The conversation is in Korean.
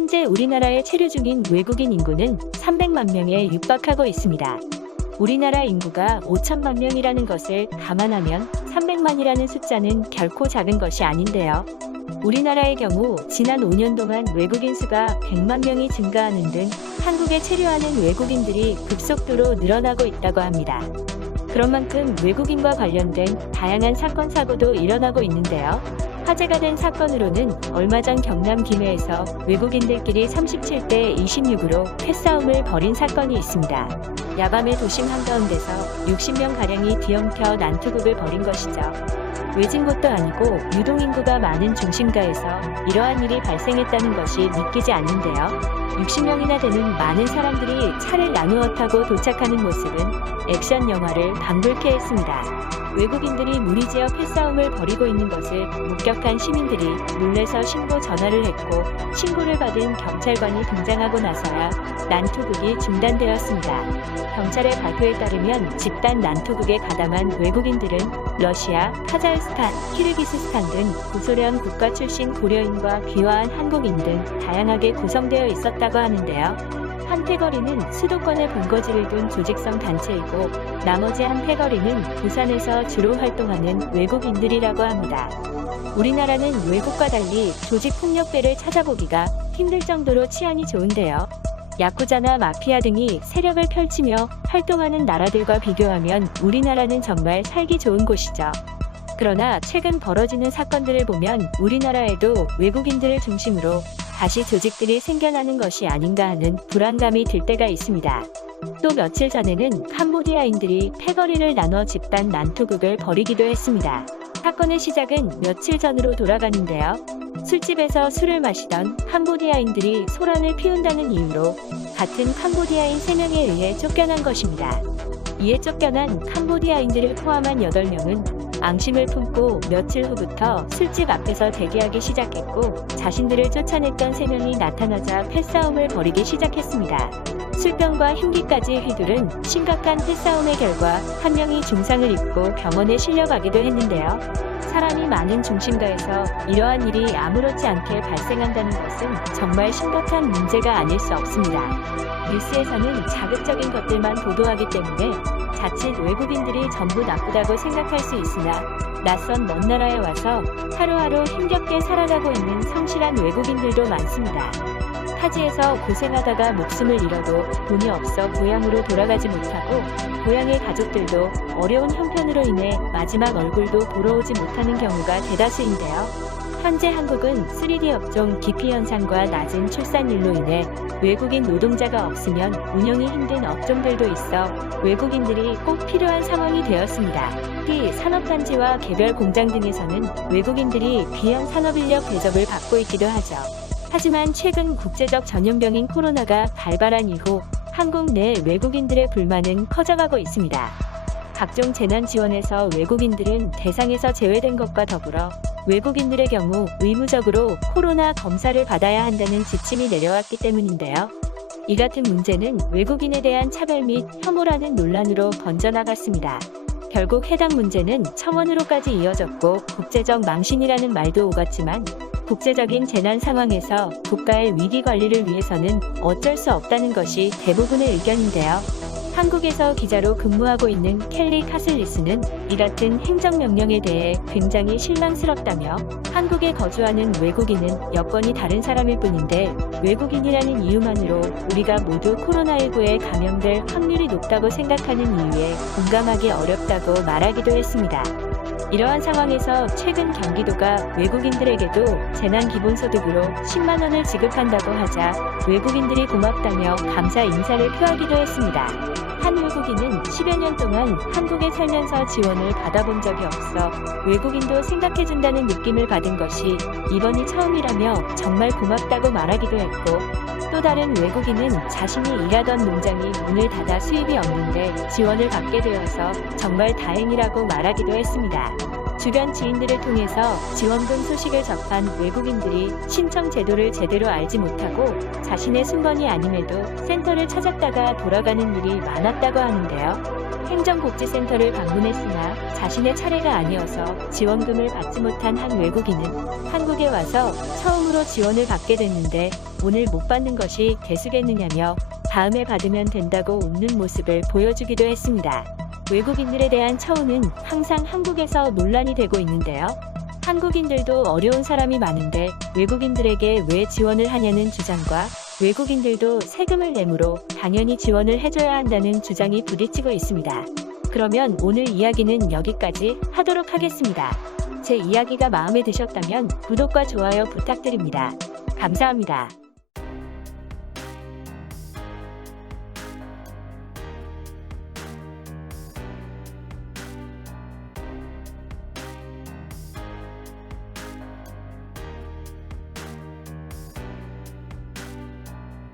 현재 우리나라에 체류 중인 외국인 인구는 300만 명에 육박하고 있습니다. 우리나라 인구가 5천만 명이라는 것을 감안하면 300만이라는 숫자는 결코 작은 것이 아닌데요. 우리나라의 경우 지난 5년 동안 외국인 수가 100만 명이 증가하는 등 한국에 체류하는 외국인들이 급속도로 늘어나고 있다고 합니다. 그런 만큼 외국인과 관련된 다양한 사건 사고도 일어나고 있는데요. 화제가 된 사건으로는 얼마 전 경남 김해에서 외국인들끼리 37대 26으로 패싸움을 벌인 사건이 있습니다. 야밤의 도심 한가운데서 60명가량이 뒤엉켜 난투극을 벌인 것이죠. 외진 곳도 아니고 유동인구가 많은 중심가에서 이러한 일이 발생했다는 것이 믿기지 않는데요. 60명이나 되는 많은 사람들이 차를 나누어 타고 도착하는 모습은 액션 영화를 방불케 했습니다. 외국인들이 무리지어 패싸움을 벌이고 있는 것을 목격한 시민들이 놀래서 신고 전화를 했고, 신고를 받은 경찰관이 등장하고 나서야 난투극이 중단되었습니다. 경찰의 발표에 따르면 집단 난투극에 가담한 외국인들은 러시아, 카자흐스탄, 키르기스스탄 등 구소련 국가 출신 고려인과 귀화한 한국인 등 다양하게 구성되어 있었다고 하는데요. 한 패거리는 수도권에 본거지를 둔 조직성 단체이고, 나머지 한 패거리는 부산에서 주로 활동하는 외국인들이라고 합니다. 우리나라는 외국과 달리 조직폭력배를 찾아보기가 힘들 정도로 치안이 좋은데요. 야쿠자나 마피아 등이 세력을 펼치며 활동하는 나라들과 비교하면 우리나라는 정말 살기 좋은 곳이죠. 그러나 최근 벌어지는 사건들을 보면 우리나라에도 외국인들을 중심으로 다시 조직들이 생겨나는 것이 아닌가 하는 불안감이 들 때가 있습니다. 또 며칠 전에는 캄보디아인들이 패거리를 나눠 집단 난투극을 벌이기도 했습니다. 사건의 시작은 며칠 전으로 돌아가는데요. 술집에서 술을 마시던 캄보디아인들이 소란을 피운다는 이유로 같은 캄보디아인 3명에 의해 쫓겨난 것입니다. 이에 쫓겨난 캄보디아인들을 포함한 8명은 앙심을 품고 며칠 후부터 술집 앞에서 대기하기 시작했고, 자신들을 쫓아냈던 3명이 나타나자 패싸움을 벌이기 시작했습니다. 술병과 흉기까지 휘두른 심각한 패싸움의 결과 1명이 중상을 입고 병원에 실려가기도 했는데요. 사람이 많은 중심가에서 이러한 일이 아무렇지 않게 발생한다는 것은 정말 심각한 문제가 아닐 수 없습니다. 뉴스에서는 자극적인 것들만 보도하기 때문에 자칫 외국인들이 전부 나쁘다고 생각할 수 있으나, 낯선 먼 나라에 와서 하루하루 힘겹게 살아가고 있는 성실한 외국인들도 많습니다. 타지에서 고생하다가 목숨을 잃어도 돈이 없어 고향으로 돌아가지 못하고, 고향의 가족들도 어려운 형편으로 인해 마지막 얼굴도 보러 오지 못하는 경우가 대다수인데요. 현재 한국은 3D 업종 기피 현상과 낮은 출산율로 인해 외국인 노동자가 없으면 운영이 힘든 업종들도 있어 외국인들이 꼭 필요한 상황이 되었습니다. 특히 산업단지와 개별 공장 등에서는 외국인들이 귀한 산업인력 대접을 받고 있기도 하죠. 하지만 최근 국제적 전염병인 코로나가 발발한 이후 한국 내 외국인들의 불만은 커져가고 있습니다. 각종 재난 지원에서 외국인들은 대상에서 제외된 것과 더불어 외국인들의 경우 의무적으로 코로나 검사를 받아야 한다는 지침이 내려왔기 때문인데요. 이 같은 문제는 외국인에 대한 차별 및 혐오라는 논란으로 번져나갔습니다. 결국 해당 문제는 청원으로까지 이어졌고, 국제적 망신이라는 말도 오갔지만, 국제적인 재난 상황에서 국가의 위기 관리를 위해서는 어쩔 수 없다는 것이 대부분의 의견인데요. 한국에서 기자로 근무하고 있는 켈리 카슬리스는 이 같은 행정명령에 대해 굉장히 실망스럽다며, 한국에 거주하는 외국인은 여건이 다른 사람일 뿐인데 외국인이라는 이유만으로 우리가 모두 코로나19에 감염될 확률이 높다고 생각하는 이유에 공감하기 어렵다고 말하기도 했습니다. 이러한 상황에서 최근 경기도가 외국인들에게도 재난기본소득으로 10만 원을 지급한다고 하자 외국인들이 고맙다며 감사 인사를 표하기도 했습니다. 한 외국인은 10여 년 동안 한국에 살면서 지원을 받아본 적이 없어 외국인도 생각해준다는 느낌을 받은 것이 이번이 처음이라며 정말 고맙다고 말하기도 했고, 또 다른 외국인은 자신이 일하던 농장이 문을 닫아 수입이 없는데 지원을 받게 되어서 정말 다행이라고 말하기도 했습니다. 주변 지인들을 통해서 지원금 소식을 접한 외국인들이 신청 제도를 제대로 알지 못하고 자신의 순번이 아님에도 센터를 찾았다가 돌아가는 일이 많았다고 하는데요. 행정복지센터를 방문했으나 자신의 차례가 아니어서 지원금을 받지 못한 한 외국인은 한국에 와서 처음으로 지원을 받게 됐는데 오늘 못 받는 것이 대수겠느냐며 다음에 받으면 된다고 웃는 모습을 보여주기도 했습니다. 외국인들에 대한 처우는 항상 한국에서 논란이 되고 있는데요. 한국인들도 어려운 사람이 많은데 외국인들에게 왜 지원을 하냐는 주장과 외국인들도 세금을 내므로 당연히 지원을 해줘야 한다는 주장이 부딪히고 있습니다. 그러면 오늘 이야기는 여기까지 하도록 하겠습니다. 제 이야기가 마음에 드셨다면 구독과 좋아요 부탁드립니다. 감사합니다.